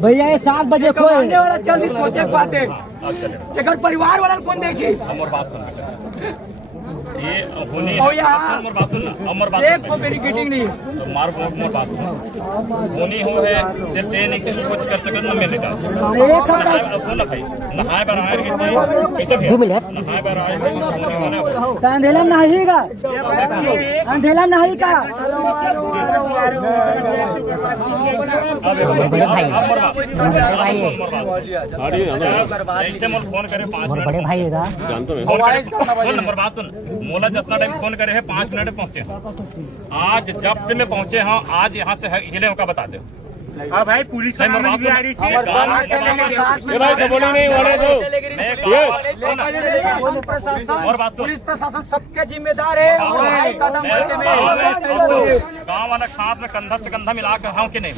भैया ये 7 बजे खोए जल्दी सोचे बात है परिवार वाला कौन देखी ये होनी एक को मेरी गिटिंग नहीं तो मार मोर बात होनी हो है जे ते नहीं किसी कुछ कर सकत न मिले का सुन ना भाई नहाए बनाए कैसे 2 मिनट नहाए बनाए अंधेला नहीं का अंधेला नहीं का बड़े भाई ऐसे मोर फोन करे 5 मिनट बड़े भाई है जानतो मैं नंबर बात सुन मोला जितना टाइम फोन करे है 5 मिनट में पहुंचे आज जब से मैं पहुंचे हाँ आज यहाँ से हिले का बता दे हाँ भाई पुलिस भाई नहीं आ रही भाई नहीं वाले और बात सुन पुलिस प्रशासन सबके जिम्मेदार है गाँव वाला साथ में कंधा से कंधा मिला कर हाँ कि नहीं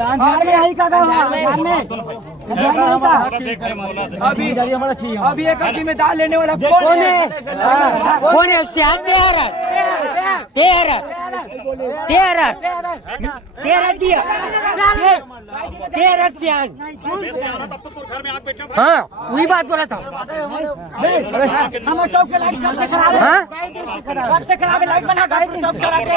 अभी एक जिम्मेदार लेने वाला कौन है हाँ वही बात बोला था हमारे चौक के लाइट कब से खराब है कब से खराब है लाइट बना गाड़ी चौक करा के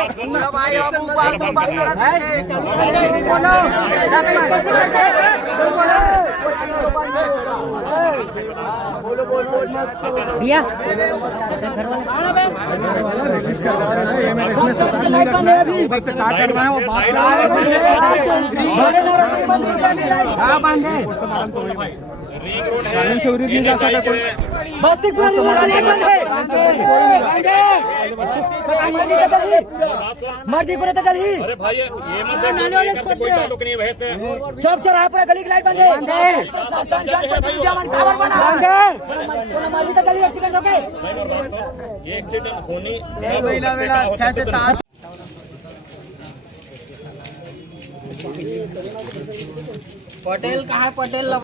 भैया लाइट बंद है अभी मर्जी पूरे तक ही अरे भाई ये चौक चौराहे पर गली की लाइट बंद है मर्जी तक गली एक्सीडेंट हो गए ये एक्सीडेंट होनी 6 से 7 पटेल कहाँ है पटेल